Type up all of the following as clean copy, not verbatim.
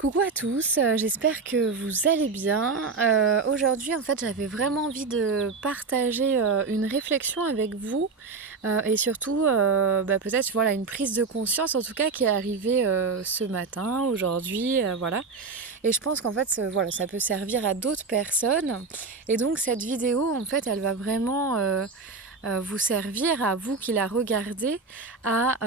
Coucou à tous, j'espère que vous allez bien. Aujourd'hui en fait j'avais vraiment envie de partager une réflexion avec vous et surtout peut-être voilà une prise de conscience en tout cas qui est arrivée ce matin, aujourd'hui, voilà. Et je pense qu'en fait voilà ça peut servir à d'autres personnes. Et donc cette vidéo en fait elle va vraiment vous servir, à vous qui la regardez, à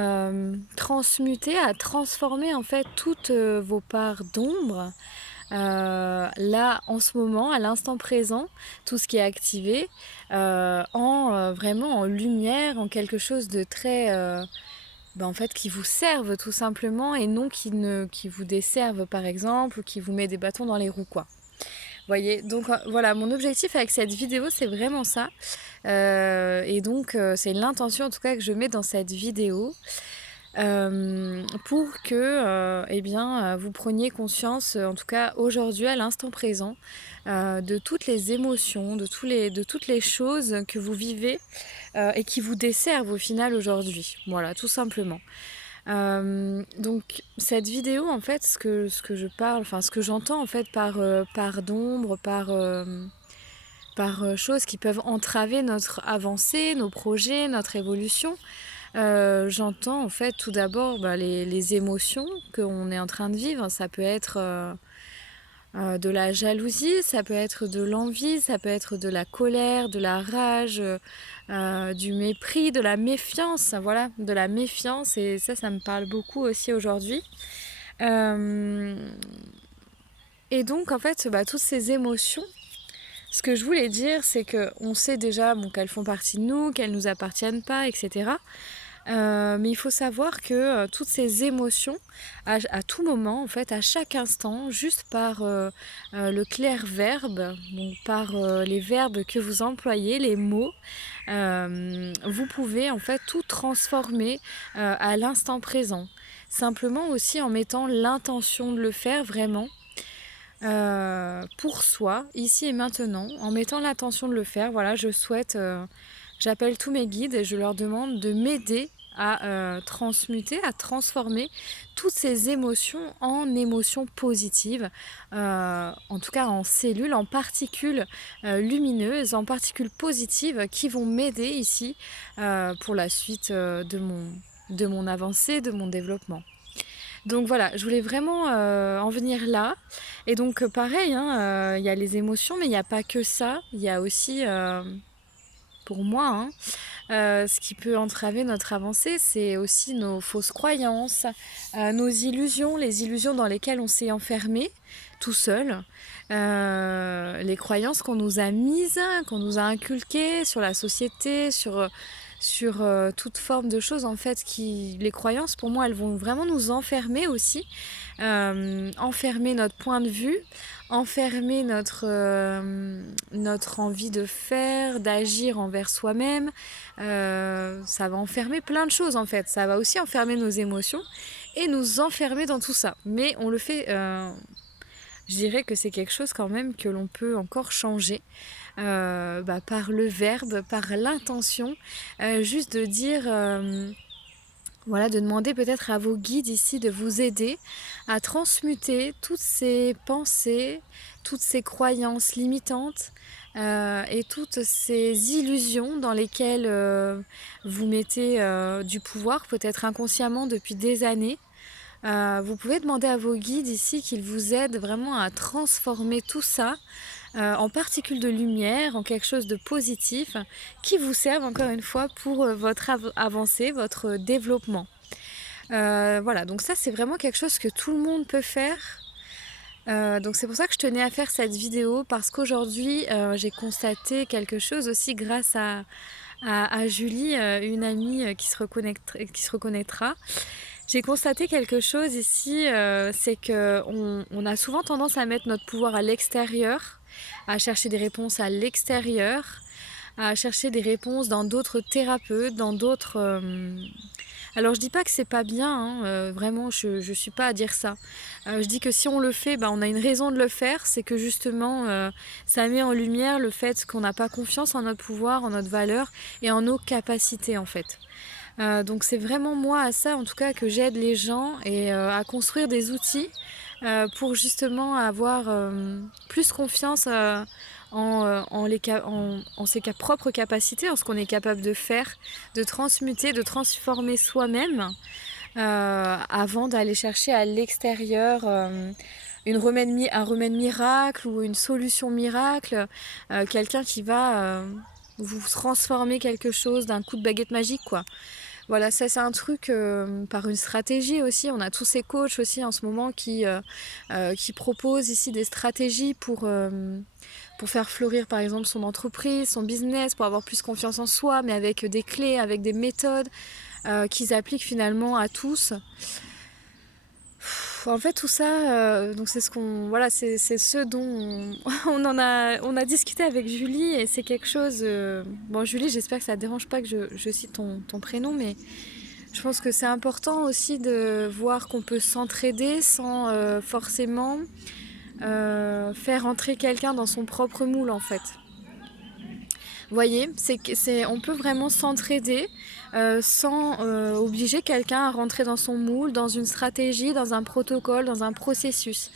transmuter, à transformer en fait toutes vos parts d'ombre. Là, en ce moment, à l'instant présent, tout ce qui est activé, vraiment en lumière, en quelque chose de très, en fait, qui vous serve tout simplement et non qui vous desserve par exemple, ou qui vous met des bâtons dans les roues, quoi. Voyez, donc voilà, mon objectif avec cette vidéo, c'est vraiment ça. Et donc, c'est l'intention en tout cas que je mets dans cette vidéo pour que vous preniez conscience, en tout cas aujourd'hui, à l'instant présent, de toutes les émotions, de toutes les choses que vous vivez et qui vous desservent au final aujourd'hui. Voilà, tout simplement. Donc cette vidéo en fait ce que je parle, enfin ce que j'entends en fait par d'ombre, par choses qui peuvent entraver notre avancée, nos projets, notre évolution. J'entends en fait tout d'abord les émotions qu'on est en train de vivre. Ça peut être de la jalousie, ça peut être de l'envie, ça peut être de la colère, de la rage, du mépris, de la méfiance, voilà, de la méfiance, et ça me parle beaucoup aussi aujourd'hui. Euh, et donc en fait, toutes ces émotions, ce que je voulais dire, c'est qu'on sait déjà qu'elles font partie de nous, qu'elles ne nous appartiennent pas, etc. Mais il faut savoir que toutes ces émotions, à tout moment, en fait, à chaque instant, juste par le clair verbe, donc par les verbes que vous employez, les mots, vous pouvez en fait tout transformer à l'instant présent. Simplement aussi en mettant l'intention de le faire vraiment pour soi, ici et maintenant, en mettant l'intention de le faire. Voilà, j'appelle tous mes guides et je leur demande de m'aider à transmuter, à transformer toutes ces émotions en émotions positives, en tout cas en cellules, en particules lumineuses, en particules positives qui vont m'aider ici pour la suite de mon avancée, de mon développement. Donc voilà, je voulais vraiment en venir là. Et donc pareil, hein, y a les émotions, mais il n'y a pas que ça. Il y a aussi, pour moi, ce qui peut entraver notre avancée, c'est aussi nos fausses croyances, nos illusions, les illusions dans lesquelles on s'est enfermé tout seul, les croyances qu'on nous a mises, qu'on nous a inculquées sur la société, sur toute forme de choses en fait. Les croyances, pour moi, elles vont vraiment nous enfermer aussi, enfermer notre point de vue, enfermer notre envie de faire, d'agir envers soi-même. Ça va enfermer plein de choses en fait. Ça va aussi enfermer nos émotions et nous enfermer dans tout ça. Mais on le fait, je dirais que c'est quelque chose quand même que l'on peut encore changer par le verbe, par l'intention, juste de dire... voilà, de demander peut-être à vos guides ici de vous aider à transmuter toutes ces pensées, toutes ces croyances limitantes et toutes ces illusions dans lesquelles vous mettez du pouvoir, peut-être inconsciemment depuis des années. Vous pouvez demander à vos guides ici qu'ils vous aident vraiment à transformer tout ça en particules de lumière, en quelque chose de positif qui vous serve encore une fois pour votre avancée, votre développement. Voilà, donc ça c'est vraiment quelque chose que tout le monde peut faire. Donc c'est pour ça que je tenais à faire cette vidéo, parce qu'aujourd'hui j'ai constaté quelque chose aussi grâce à Julie, une amie qui se reconnaîtra. J'ai constaté quelque chose ici, c'est qu'on a souvent tendance à mettre notre pouvoir à l'extérieur, à chercher des réponses à l'extérieur, à chercher des réponses dans d'autres thérapeutes, dans d'autres... Alors je dis pas que c'est pas bien, hein, vraiment je suis pas à dire ça. Je dis que si on le fait, on a une raison de le faire, c'est que justement ça met en lumière le fait qu'on n'a pas confiance en notre pouvoir, en notre valeur et en nos capacités en fait. Donc c'est vraiment moi à ça en tout cas que j'aide les gens et à construire des outils pour justement avoir plus confiance en ses propres capacités, en ce qu'on est capable de faire, de transmuter, de transformer soi-même avant d'aller chercher à l'extérieur un remède miracle ou une solution miracle, quelqu'un qui va vous transformer quelque chose d'un coup de baguette magique, quoi. Voilà, ça c'est un truc par une stratégie aussi. On a tous ces coachs aussi en ce moment qui proposent ici des stratégies pour faire fleurir par exemple son entreprise, son business, pour avoir plus confiance en soi, mais avec des clés, avec des méthodes qu'ils appliquent finalement à tous. En fait, tout ça, donc c'est c'est ce dont on a discuté avec Julie et c'est quelque chose. Bon, Julie, j'espère que ça ne dérange pas que je cite ton prénom, mais je pense que c'est important aussi de voir qu'on peut s'entraider sans forcément faire entrer quelqu'un dans son propre moule, en fait. Vous voyez, on peut vraiment s'entraider sans obliger quelqu'un à rentrer dans son moule, dans une stratégie, dans un protocole, dans un processus.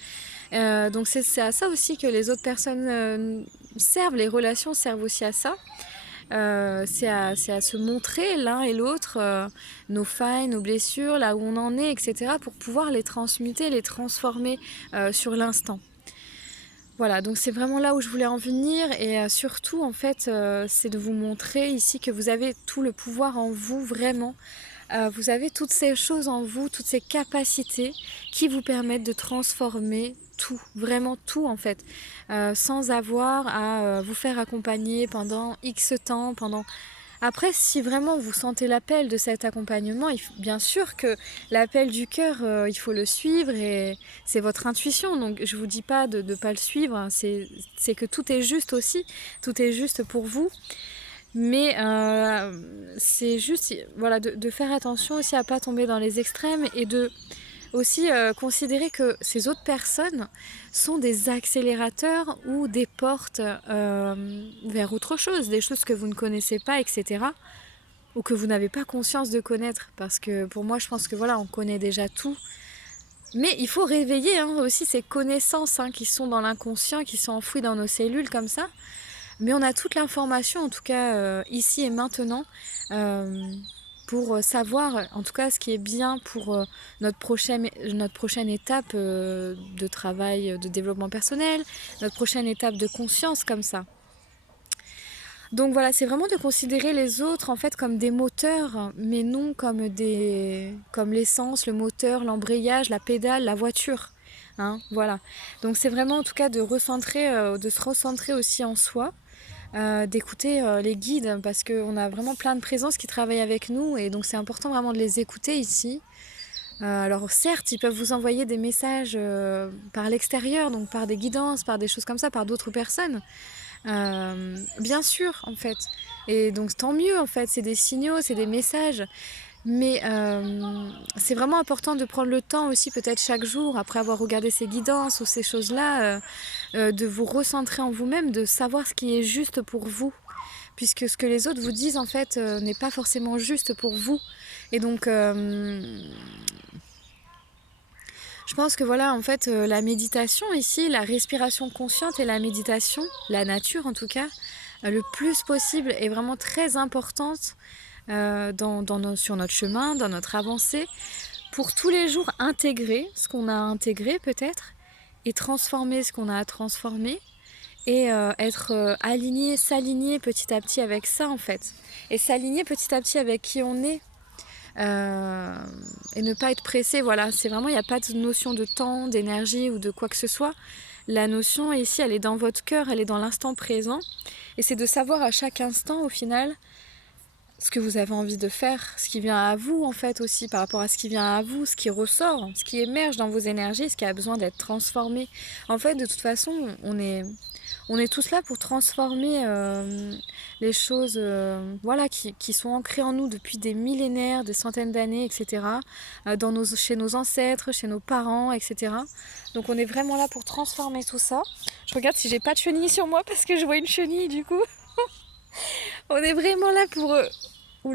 Donc c'est à ça aussi que les autres personnes servent, les relations servent aussi à ça. C'est à se montrer l'un et l'autre nos failles, nos blessures, là où on en est, etc. pour pouvoir les transmuter, les transformer sur l'instant. Voilà, donc c'est vraiment là où je voulais en venir et surtout en fait c'est de vous montrer ici que vous avez tout le pouvoir en vous vraiment. Vous avez toutes ces choses en vous, toutes ces capacités qui vous permettent de transformer tout, vraiment tout en fait, sans avoir à vous faire accompagner pendant X temps, Après, si vraiment vous sentez l'appel de cet accompagnement, bien sûr que l'appel du cœur, il faut le suivre et c'est votre intuition. Donc je ne vous dis pas de ne pas le suivre, hein, c'est que tout est juste aussi, tout est juste pour vous. Mais c'est juste voilà, de faire attention aussi à ne pas tomber dans les extrêmes et de aussi considérer que ces autres personnes sont des accélérateurs ou des portes vers autre chose, des choses que vous ne connaissez pas, etc. Ou que vous n'avez pas conscience de connaître. Parce que pour moi, je pense que voilà, on connaît déjà tout. Mais il faut réveiller aussi ces connaissances qui sont dans l'inconscient, qui sont enfouies dans nos cellules comme ça. Mais on a toute l'information, en tout cas ici et maintenant, pour savoir en tout cas ce qui est bien pour notre prochaine étape de travail, de développement personnel, notre prochaine étape de conscience comme ça. Donc voilà, c'est vraiment de considérer les autres en fait comme des moteurs, mais non comme l'essence, le moteur, l'embrayage, la pédale, la voiture. Voilà. Donc c'est vraiment en tout cas de se recentrer aussi en soi. D'écouter les guides parce qu'on a vraiment plein de présences qui travaillent avec nous et donc c'est important vraiment de les écouter ici. Alors certes, ils peuvent vous envoyer des messages par l'extérieur, donc par des guidances, par des choses comme ça, par d'autres personnes. Bien sûr, en fait. Et donc tant mieux, en fait. C'est des signaux, c'est des messages. Mais c'est vraiment important de prendre le temps aussi, peut-être chaque jour, après avoir regardé ces guidances ou ces choses-là, de vous recentrer en vous-même, de savoir ce qui est juste pour vous. Puisque ce que les autres vous disent, en fait, n'est pas forcément juste pour vous. Et donc, je pense que voilà, en fait, la méditation ici, la respiration consciente et la méditation, la nature en tout cas, le plus possible est vraiment très importante sur notre chemin, dans notre avancée, pour tous les jours intégrer ce qu'on a intégré peut-être et transformer ce qu'on a à transformer et être aligné, s'aligner petit à petit avec ça en fait. Et s'aligner petit à petit avec qui on est et ne pas être pressé. Voilà, c'est vraiment, il n'y a pas de notion de temps, d'énergie ou de quoi que ce soit. La notion ici, elle est dans votre cœur, elle est dans l'instant présent. Et c'est de savoir à chaque instant au final ce que vous avez envie de faire, ce qui vient à vous en fait aussi par rapport à ce qui vient à vous, ce qui ressort, ce qui émerge dans vos énergies, ce qui a besoin d'être transformé. En fait, de toute façon, on est tous là pour transformer les choses voilà, qui sont ancrées en nous depuis des millénaires, des centaines d'années, etc. Chez nos ancêtres, chez nos parents, etc. Donc on est vraiment là pour transformer tout ça. Je regarde si j'ai pas de chenille sur moi parce que je vois une chenille du coup. On est vraiment là pour... on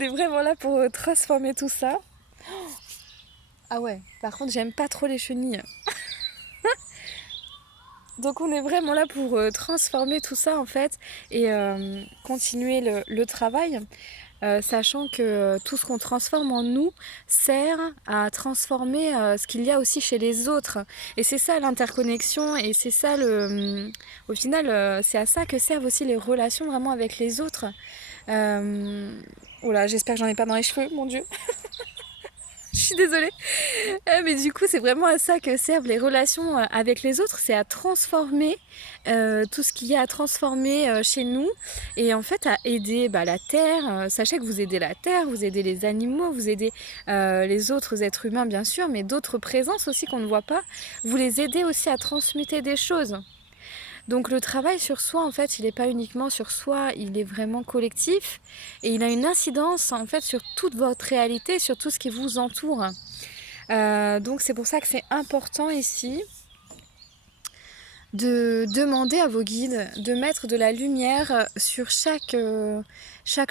est vraiment là pour transformer tout ça. Ah ouais, par contre j'aime pas trop les chenilles. Donc on est vraiment là pour transformer tout ça en fait et continuer le travail. Sachant que tout ce qu'on transforme en nous sert à transformer ce qu'il y a aussi chez les autres. Et c'est ça l'interconnexion, et c'est ça au final, c'est à ça que servent aussi les relations vraiment avec les autres. Oula, j'espère que j'en ai pas dans les cheveux, mon Dieu. Je suis désolée. Mais du coup, c'est vraiment à ça que servent les relations avec les autres, c'est à transformer tout ce qu'il y a à transformer chez nous et en fait à aider la terre. Sachez que vous aidez la terre, vous aidez les animaux, vous aidez les autres êtres humains bien sûr, mais d'autres présences aussi qu'on ne voit pas. Vous les aidez aussi à transmuter des choses. Donc le travail sur soi, en fait, il n'est pas uniquement sur soi, il est vraiment collectif et il a une incidence en fait sur toute votre réalité, sur tout ce qui vous entoure. Donc c'est pour ça que c'est important ici de demander à vos guides de mettre de la lumière sur chaque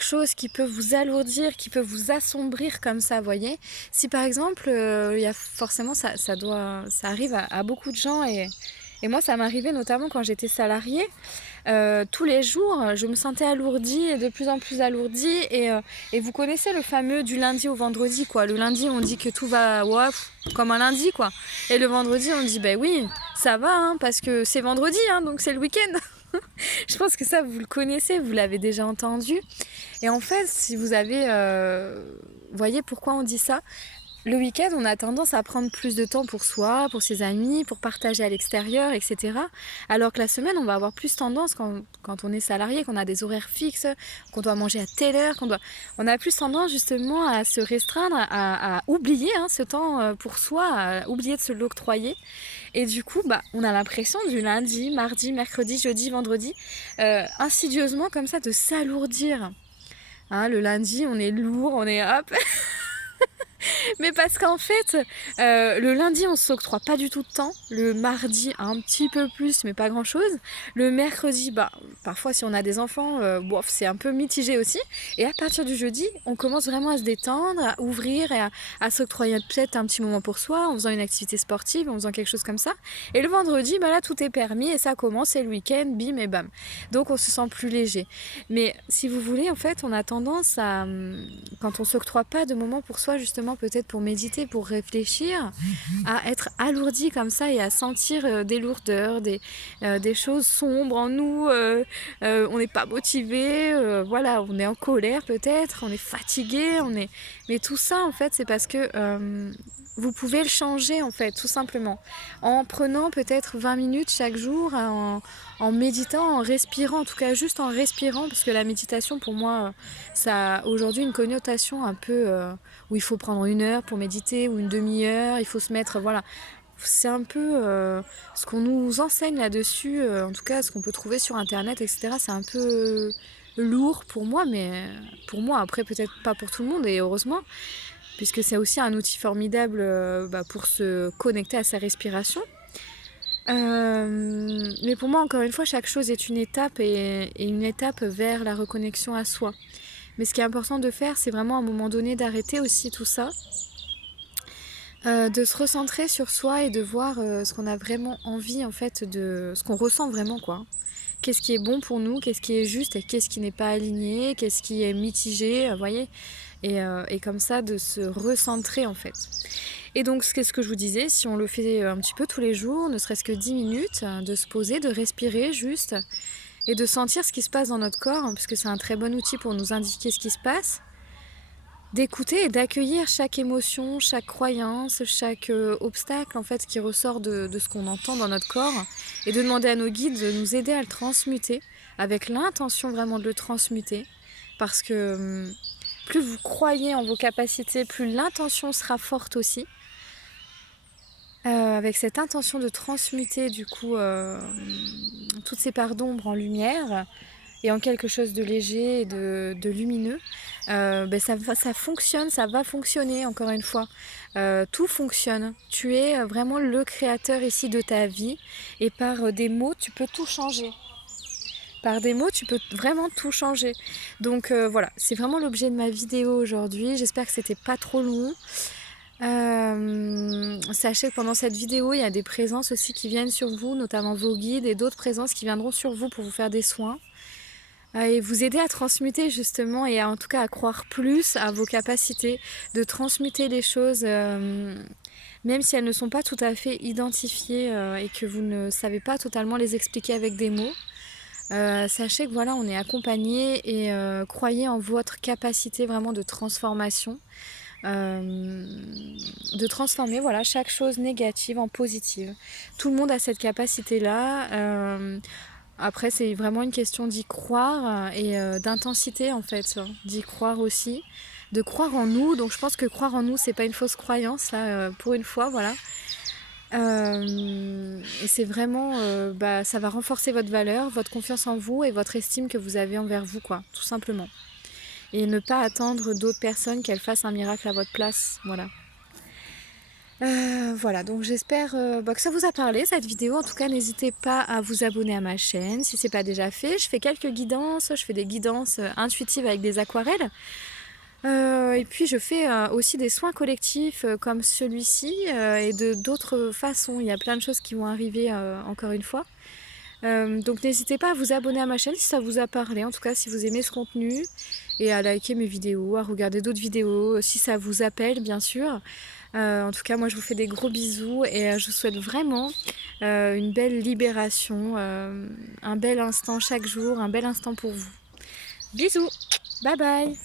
chose qui peut vous alourdir, qui peut vous assombrir comme ça, vous voyez. Si par exemple, il y a forcément, ça arrive à beaucoup de gens et moi ça m'arrivait notamment quand j'étais salariée. Tous les jours, je me sentais alourdie et de plus en plus alourdie. Et vous connaissez le fameux du lundi au vendredi, quoi. Le lundi, on dit que tout va comme un lundi, quoi. Et le vendredi, on dit, ben oui, ça va, hein, parce que c'est vendredi, hein, donc c'est le week-end. Je pense que ça, vous le connaissez, vous l'avez déjà entendu. Et en fait, si vous avez... voyez pourquoi on dit ça ? Le week-end, on a tendance à prendre plus de temps pour soi, pour ses amis, pour partager à l'extérieur, etc. Alors que la semaine, on va avoir plus tendance, quand on est salarié, qu'on a des horaires fixes, qu'on doit manger à telle heure, on a plus tendance justement à se restreindre, à oublier ce temps pour soi, à oublier de se l'octroyer. Et du coup, on a l'impression du lundi, mardi, mercredi, jeudi, vendredi, insidieusement comme ça, de s'alourdir. Le lundi, on est lourd, on est hop... Mais parce qu'en fait, le lundi, on s'octroie pas du tout de temps. Le mardi, un petit peu plus, mais pas grand-chose. Le mercredi, parfois, si on a des enfants, c'est un peu mitigé aussi. Et à partir du jeudi, on commence vraiment à se détendre, à ouvrir et à s'octroyer peut-être un petit moment pour soi, en faisant une activité sportive, en faisant quelque chose comme ça. Et le vendredi, là, tout est permis et ça commence, c'est le week-end, bim et bam. Donc, on se sent plus léger. Mais si vous voulez, en fait, on a tendance à, quand on s'octroie pas de moments pour soi, justement, peut-être pour méditer, pour réfléchir, à être alourdi comme ça et à sentir des lourdeurs, des choses sombres en nous, on n'est pas motivé, voilà, on est en colère peut-être, on est fatigué, mais tout ça en fait c'est parce que vous pouvez le changer en fait, tout simplement, en prenant peut-être 20 minutes chaque jour, en méditant, en respirant, en tout cas juste en respirant, parce que la méditation pour moi, ça a aujourd'hui une connotation un peu où il faut prendre 1 heure pour méditer ou une demi-heure, il faut se mettre, voilà. C'est un peu ce qu'on nous enseigne là-dessus, en tout cas ce qu'on peut trouver sur internet, etc. C'est un peu lourd pour moi, mais pour moi, après peut-être pas pour tout le monde, et heureusement, puisque c'est aussi un outil formidable pour se connecter à sa respiration. Mais pour moi, encore une fois, chaque chose est une étape et une étape vers la reconnexion à soi. Mais ce qui est important de faire, c'est vraiment à un moment donné d'arrêter aussi tout ça, de se recentrer sur soi et de voir ce qu'on a vraiment envie en fait, de ce qu'on ressent vraiment, quoi. Qu'est-ce qui est bon pour nous, qu'est-ce qui est juste et qu'est-ce qui n'est pas aligné, qu'est-ce qui est mitigé, vous voyez, et comme ça de se recentrer en fait. Et donc ce que je vous disais, si on le fait un petit peu tous les jours, ne serait-ce que 10 minutes, de se poser, de respirer juste et de sentir ce qui se passe dans notre corps, parce que c'est un très bon outil pour nous indiquer ce qui se passe, d'écouter et d'accueillir chaque émotion, chaque croyance, chaque obstacle en fait qui ressort de ce qu'on entend dans notre corps, et de demander à nos guides de nous aider à le transmuter, avec l'intention vraiment de le transmuter, parce que plus vous croyez en vos capacités, plus l'intention sera forte aussi. Avec cette intention de transmuter du coup toutes ces parts d'ombre en lumière et en quelque chose de léger et de lumineux, ça fonctionne, ça va fonctionner encore une fois. Tout fonctionne. Tu es vraiment le créateur ici de ta vie et par des mots, tu peux tout changer. Par des mots, tu peux vraiment tout changer. Donc voilà, c'est vraiment l'objet de ma vidéo aujourd'hui. J'espère que c'était pas trop long. Sachez que pendant cette vidéo, il y a des présences aussi qui viennent sur vous, notamment vos guides et d'autres présences qui viendront sur vous pour vous faire des soins. Et vous aider à transmuter justement et en tout cas à croire plus à vos capacités de transmuter les choses, même si elles ne sont pas tout à fait identifiées et que vous ne savez pas totalement les expliquer avec des mots. Sachez que voilà, on est accompagné et croyez en votre capacité vraiment de transformation, de transformer voilà, chaque chose négative en positive. Tout le monde a cette capacité-là. Après, c'est vraiment une question d'y croire et d'intensité en fait, d'y croire aussi, de croire en nous. Donc je pense que croire en nous, c'est pas une fausse croyance là, pour une fois, voilà. Et c'est vraiment, ça va renforcer votre valeur, votre confiance en vous et votre estime que vous avez envers vous, quoi, tout simplement. Et ne pas attendre d'autres personnes qu'elles fassent un miracle à votre place, voilà. Voilà, donc j'espère que ça vous a parlé cette vidéo. En tout cas, n'hésitez pas à vous abonner à ma chaîne si ce n'est pas déjà fait. Je fais quelques guidances, je fais des guidances intuitives avec des aquarelles. Et puis je fais aussi des soins collectifs comme celui-ci et de d'autres façons. Il y a plein de choses qui vont arriver encore une fois. Donc n'hésitez pas à vous abonner à ma chaîne si ça vous a parlé, en tout cas si vous aimez ce contenu, et à liker mes vidéos, à regarder d'autres vidéos, si ça vous appelle bien sûr. En tout cas moi je vous fais des gros bisous et je vous souhaite vraiment une belle libération, un bel instant chaque jour, un bel instant pour vous. Bisous, bye bye.